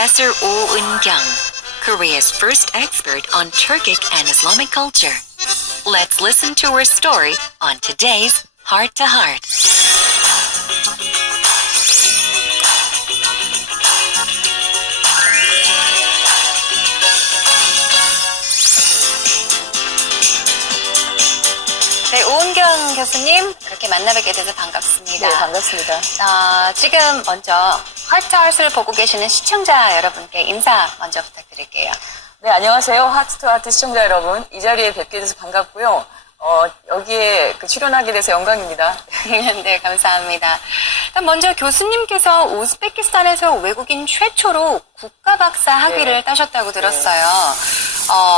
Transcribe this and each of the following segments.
Professor Oh Eun-kyung, Korea's first expert on Turkic and Islamic culture. Let's listen to her story on today's Heart to Heart. 네, 오은경 교수님 이렇게 만나뵙게 돼서 반갑습니다. 네, 반갑습니다. 지금 먼저 하트투하트를 보고 계시는 시청자 여러분께 인사 먼저 부탁드릴게요. 네, 안녕하세요. 하트투하트 시청자 여러분. 이 자리에 뵙게 돼서 반갑고요. 여기에 출연하게 돼서 영광입니다. 네, 감사합니다. 일단 먼저 교수님께서 우즈베키스탄에서 외국인 최초로 국가 박사 학위를 네. 따셨다고 들었어요.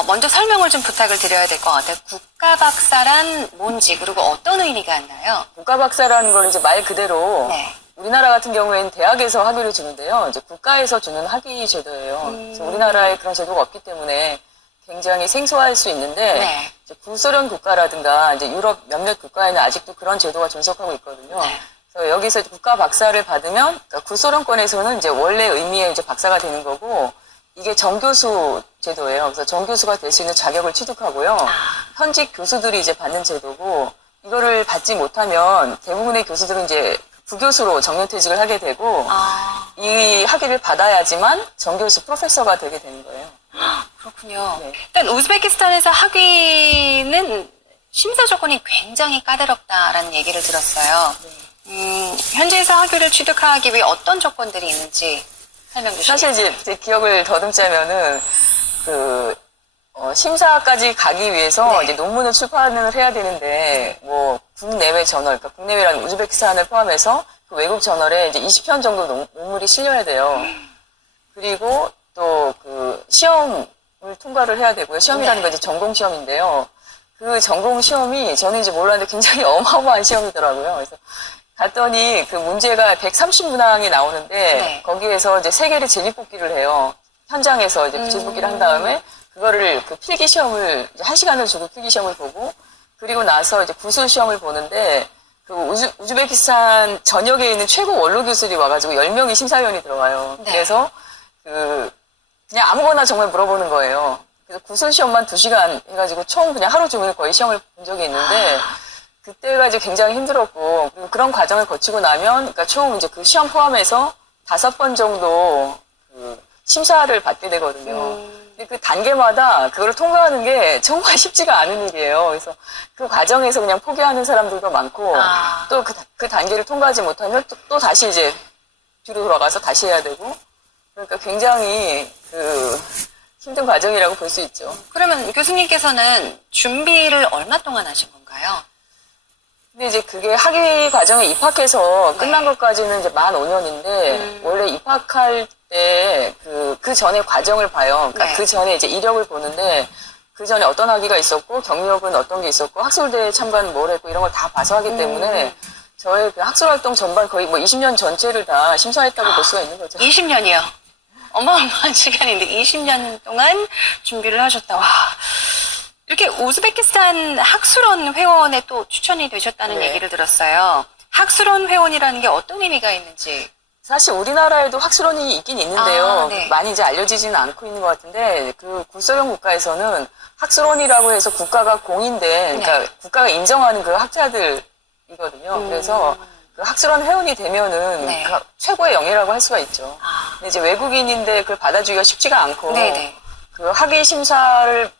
먼저 설명을 좀 부탁을 드려야 될 것 같아요. 국가 박사란 뭔지, 그리고 어떤 의미가 있나요? 국가 박사라는 걸 이제 말 그대로 네. 우리나라 같은 경우에는 대학에서 학위를 주는데요. 이제 국가에서 주는 학위 제도예요. 그래서 우리나라에 그런 제도가 없기 때문에 굉장히 생소할 수 있는데 네. 이제 구소련 국가라든가 이제 유럽 몇몇 국가에는 아직도 그런 제도가 존속하고 있거든요. 네. 그래서 여기서 국가 박사를 받으면 그러니까 구소련권에서는 이제 원래 의미의 이제 박사가 되는 거고 이게 정교수 제도예요. 그래서 정교수가 될 수 있는 자격을 취득하고요. 현직 교수들이 이제 받는 제도고 이거를 받지 못하면 대부분의 교수들은 이제 부교수로 정년퇴직을 하게 되고 이 학위를 받아야지만 정교수 프로페서가 되게 되는 거예요. 그렇군요. 네. 일단 우즈베키스탄에서 학위는 심사 조건이 굉장히 까다롭다라는 얘기를 들었어요. 현지에서 학위를 취득하기 위해 어떤 조건들이 있는지 설명 주시죠. 사실 이제 제 기억을 더듬자면은 심사까지 가기 위해서 네. 이제 논문을 출판을 해야 되는데 뭐 국내외 저널, 그러니까 국내외라는 우즈베키스탄을 포함해서 그 외국 저널에 이제 20편 정도 논문이 실려야 돼요. 그리고 또 시험을 통과를 해야 되고요. 시험이라는 건 이제 전공 시험인데요. 그 전공 시험이 저는 이제 몰랐는데 굉장히 어마어마한 시험이더라고요. 그래서 갔더니 그 문제가 130문항이 나오는데 네. 거기에서 이제 3개를 제비뽑기를 해요. 현장에서 이제 제비뽑기를 한 다음에 그거를 필기 시험을 이제 1시간을 주고 필기 시험을 보고 그리고 나서 이제 구술 시험을 보는데 우즈베키스탄 전역에 있는 최고 원로 교수들이 와가지고 10명이 심사위원이 들어와요. 네. 그래서 그냥 아무거나 정말 물어보는 거예요. 그래서 구술 시험만 2시간 해가지고 총 그냥 하루 종일 거의 시험을 본 적이 있는데 그때가 이제 굉장히 힘들었고 그리고 그런 과정을 거치고 나면 그러니까 총 이제 그 시험 포함해서 5번 정도 심사를 받게 되거든요. 근데 그 단계마다 그걸 통과하는 게 정말 쉽지가 않은 일이에요. 그래서 그 과정에서 그냥 포기하는 사람들도 많고 또 그 단계를 통과하지 못하면 또 다시 이제 뒤로 돌아가서 다시 해야 되고 그러니까 굉장히 힘든 과정이라고 볼 수 있죠. 그러면 교수님께서는 준비를 얼마 동안 하신 건가요? 근데 이제 그게 학위 과정에 입학해서 끝난 것까지는 이제 만 5년인데, 원래 입학할 때 그 전에 과정을 봐요. 그러니까 네. 그 전에 이제 이력을 보는데, 그 전에 어떤 학위가 있었고, 경력은 어떤 게 있었고, 학술대회 참가는 뭘 했고, 이런 걸 다 봐서 하기 때문에, 저의 그 학술활동 전반 거의 뭐 20년 전체를 다 심사했다고 볼 수가 있는 거죠. 20년이요. 어마어마한 시간인데 20년 동안 준비를 하셨다. 와. 이렇게 우즈베키스탄 학술원 회원에 또 추천이 되셨다는 네. 얘기를 들었어요. 학술원 회원이라는 게 어떤 의미가 있는지. 사실 우리나라에도 학술원이 있긴 있는데요. 네. 많이 이제 알려지지는 않고 있는 것 같은데, 그 구소련 국가에서는 학술원이라고 해서 국가가 공인된, 그러니까 국가가 인정하는 그 학자들이거든요. 그래서 그 학술원 회원이 되면은 네. 그 최고의 영예라고 할 수가 있죠. 근데 이제 외국인인데 그걸 받아주기가 쉽지가 않고, 네네. 그 학위 심사를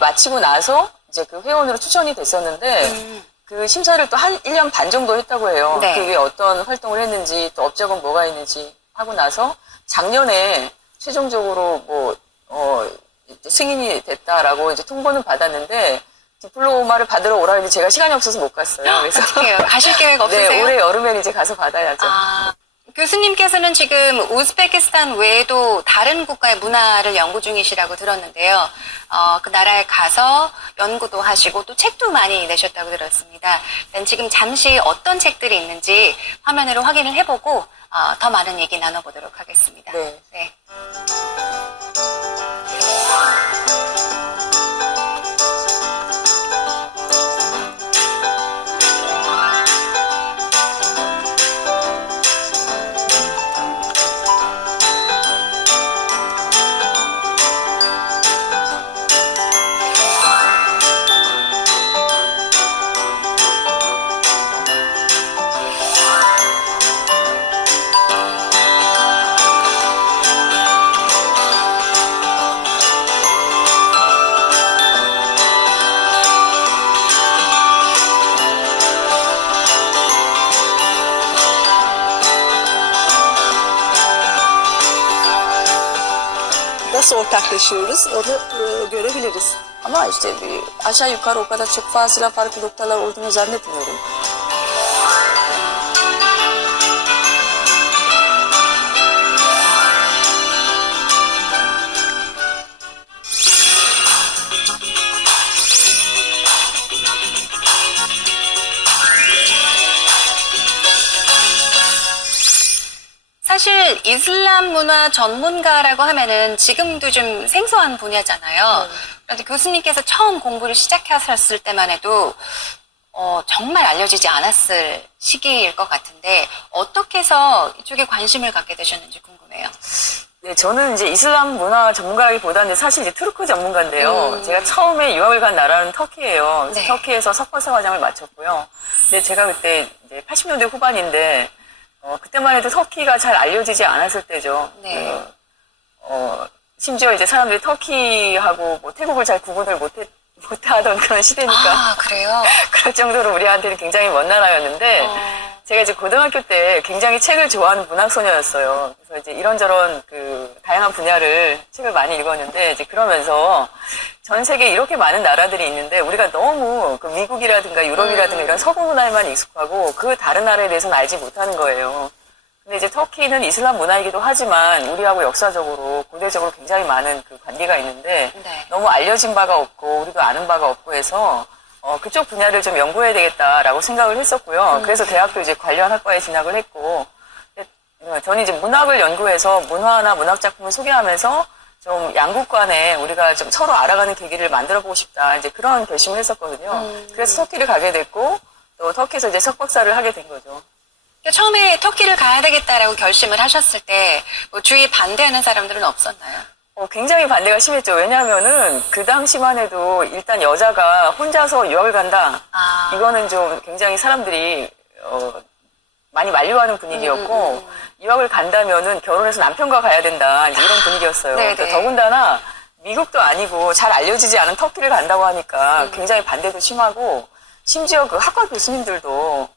마치고 나서 이제 그 회원으로 추천이 됐었는데, 그 심사를 또 1년 반 정도 했다고 해요. 네. 그게 어떤 활동을 했는지, 또 업적은 뭐가 있는지 하고 나서 작년에 최종적으로 승인이 됐다라고 이제 통보는 받았는데, 디플로마를 받으러 오라 했는데 제가 시간이 없어서 못 갔어요. 그래서 어떡해요? 가실 계획 없으세요? 네, 올해 여름엔 이제 가서 받아야죠. 교수님께서는 지금 우즈베키스탄 외에도 다른 국가의 문화를 연구 중이시라고 들었는데요. 그 나라에 가서 연구도 하시고 또 책도 많이 내셨다고 들었습니다. 일단 지금 잠시 어떤 책들이 있는지 화면으로 확인을 해보고 더 많은 얘기 나눠보도록 하겠습니다. 네. 네. nasıl ortaklaşıyoruz onu görebiliriz. Ama işte aşağı yukarı o kadar çok fazla farklı noktalar olduğunu zannetmiyorum. 사실 이슬람 문화 전문가라고 하면은 지금도 좀 생소한 분야잖아요. 그런데 교수님께서 처음 공부를 시작하셨을 때만 해도 정말 알려지지 않았을 시기일 것 같은데 어떻게 해서 이쪽에 관심을 갖게 되셨는지 궁금해요. 네, 저는 이제 이슬람 문화 전문가라기보다는 사실 이제 투르크 전문가인데요. 제가 처음에 유학을 간 나라는 터키예요. 그래서 네. 터키에서 석박사 과정을 마쳤고요. 근데 제가 그때 이제 80년대 후반인데 그때만 해도 터키가 잘 알려지지 않았을 때죠. 네. 심지어 이제 사람들이 터키하고 뭐 태국을 잘 구분을 못하던 그런 시대니까. 아, 그래요? 그럴 정도로 우리한테는 굉장히 먼 나라였는데, 제가 이제 고등학교 때 굉장히 책을 좋아하는 문학소녀였어요. 그래서 이제 이런저런 다양한 분야를 책을 많이 읽었는데, 이제 그러면서 전 세계에 이렇게 많은 나라들이 있는데, 우리가 너무 미국이라든가 유럽이라든가 이런 서구 문화에만 익숙하고, 그 다른 나라에 대해서는 알지 못하는 거예요. 근데 이제 터키는 이슬람 문화이기도 하지만, 우리하고 역사적으로, 고대적으로 굉장히 많은 관계가 있는데, 네. 너무 알려진 바가 없고, 우리도 아는 바가 없고 해서, 그쪽 분야를 좀 연구해야 되겠다라고 생각을 했었고요. 그래서 대학도 이제 관련 학과에 진학을 했고, 저는 이제 문학을 연구해서 문화나 문학 작품을 소개하면서 좀 양국 간에 우리가 좀 서로 알아가는 계기를 만들어 보고 싶다. 이제 그런 결심을 했었거든요. 그래서 터키를 가게 됐고, 또 터키에서 이제 석박사를 하게 된 거죠. 그러니까 처음에 터키를 가야 되겠다라고 결심을 하셨을 때 뭐 주위에 반대하는 사람들은 없었나요? 굉장히 반대가 심했죠. 왜냐하면은 그 당시만 해도 일단 여자가 혼자서 유학을 간다. 이거는 좀 굉장히 사람들이 많이 만류하는 분위기였고 유학을 간다면은 결혼해서 남편과 가야 된다. 이제 이런 분위기였어요. 그러니까 더군다나 미국도 아니고 잘 알려지지 않은 터키를 간다고 하니까 굉장히 반대도 심하고 심지어 그 학과 교수님들도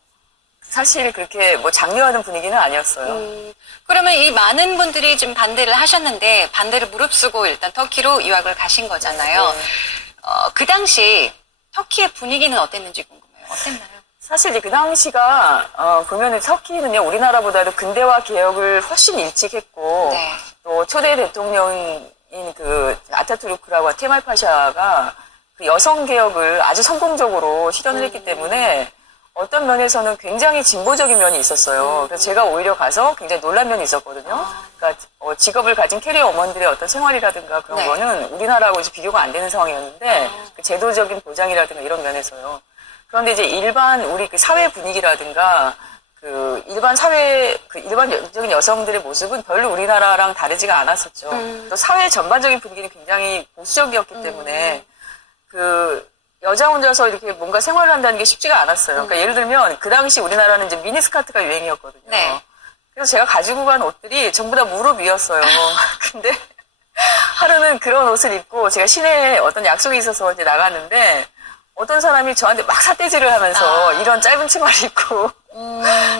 사실 그렇게 뭐 장려하는 분위기는 아니었어요. 그러면 이 많은 분들이 좀 반대를 하셨는데 반대를 무릅쓰고 일단 터키로 유학을 가신 거잖아요. 네. 그 당시 터키의 분위기는 어땠는지 궁금해요. 어땠나요? 사실 이제 그 당시가 보면은 터키는요 우리나라보다도 근대화 개혁을 훨씬 일찍 했고 네. 또 초대 대통령인 그 아타투르크라고 케말 파샤가 그 여성 개혁을 아주 성공적으로 실현을 했기 때문에 어떤 면에서는 굉장히 진보적인 면이 있었어요. 그래서 제가 오히려 가서 굉장히 놀란 면이 있었거든요. 그러니까 직업을 가진 캐리어 어머니들의 어떤 생활이라든가 그런 거는 우리나라하고 이제 비교가 안 되는 상황이었는데 그 제도적인 보장이라든가 이런 면에서요. 그런데 이제 일반 우리 그 사회 분위기라든가 그 일반 사회 그 일반적인 여성들의 모습은 별로 우리나라랑 다르지가 않았었죠. 또 사회 전반적인 분위기는 굉장히 보수적이었기 때문에 그 여자 혼자서 이렇게 뭔가 생활을 한다는 게 쉽지가 않았어요. 그러니까 예를 들면 그 당시 우리나라는 이제 미니스커트가 유행이었거든요. 네. 그래서 제가 가지고 간 옷들이 전부 다 무릎 위였어요. 근데 하루는 그런 옷을 입고 제가 시내에 어떤 약속이 있어서 이제 나갔는데 어떤 사람이 저한테 막 삿대질을 하면서 이런 짧은 치마를 입고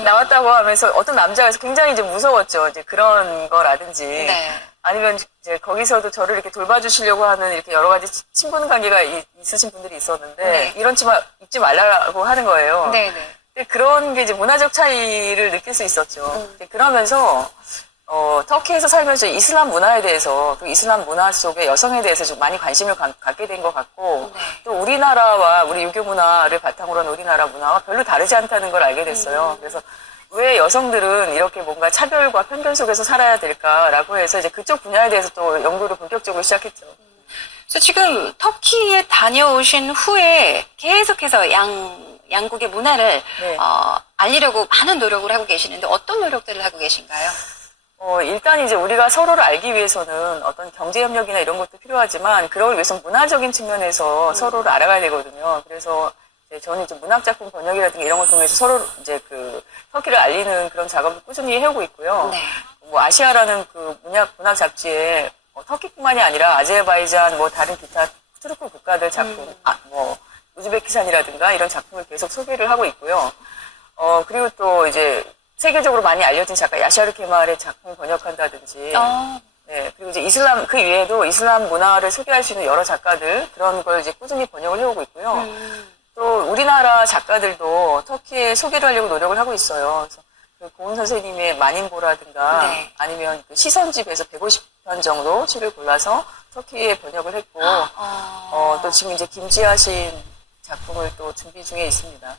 나왔다고 하면서 어떤 남자가 굉장히 이제 무서웠죠. 이제 그런 거라든지. 네. 아니면 이제 거기서도 저를 이렇게 돌봐주시려고 하는 이렇게 여러 가지 친분 관계가 있으신 분들이 있었는데 네. 이런 치마 입지 말라고 하는 거예요. 네, 네. 근데 그런 게 이제 문화적 차이를 느낄 수 있었죠. 그러면서 터키에서 살면서 이슬람 문화에 대해서 또 이슬람 문화 속의 여성에 대해서 좀 많이 관심을 갖게 된 것 같고 또 우리나라와 우리 유교 문화를 바탕으로 한 우리나라 문화와 별로 다르지 않다는 걸 알게 됐어요. 그래서 왜 여성들은 이렇게 뭔가 차별과 편견 속에서 살아야 될까라고 해서 이제 그쪽 분야에 대해서 또 연구를 본격적으로 시작했죠. 그래서 지금 터키에 다녀오신 후에 계속해서 양국의 문화를 네. 알리려고 많은 노력을 하고 계시는데 어떤 노력들을 하고 계신가요? 일단 이제 우리가 서로를 알기 위해서는 어떤 경제협력이나 이런 것도 필요하지만 그러기 위해서는 문화적인 측면에서 서로를 알아가야 되거든요. 그래서 저는 이제 문학작품 번역이라든가 이런 걸 통해서 서로 이제 그 터키를 알리는 그런 작업을 꾸준히 해오고 있고요. 네. 뭐 아시아라는 그 문학 잡지에 터키뿐만이 아니라 아제르바이잔 뭐 다른 기타 투르크 국가들 작품, 뭐 우즈베키스탄이라든가 이런 작품을 계속 소개를 하고 있고요. 그리고 또 이제 세계적으로 많이 알려진 작가 야샤르 케말의 작품을 번역한다든지 네, 그리고 이제 이슬람, 그 외에도 이슬람 문화를 소개할 수 있는 여러 작가들, 그런 걸 이제 꾸준히 번역을 해오고 있고요. 또 우리나라 작가들도 터키에 소개를 하려고 노력을 하고 있어요. 그래서 그 고은 선생님의 만인보라든가 네. 아니면 그 시선집에서 150편 정도 책을 골라서 터키에 번역을 했고, 또 지금 이제 김지하신 작품을 또 준비 중에 있습니다.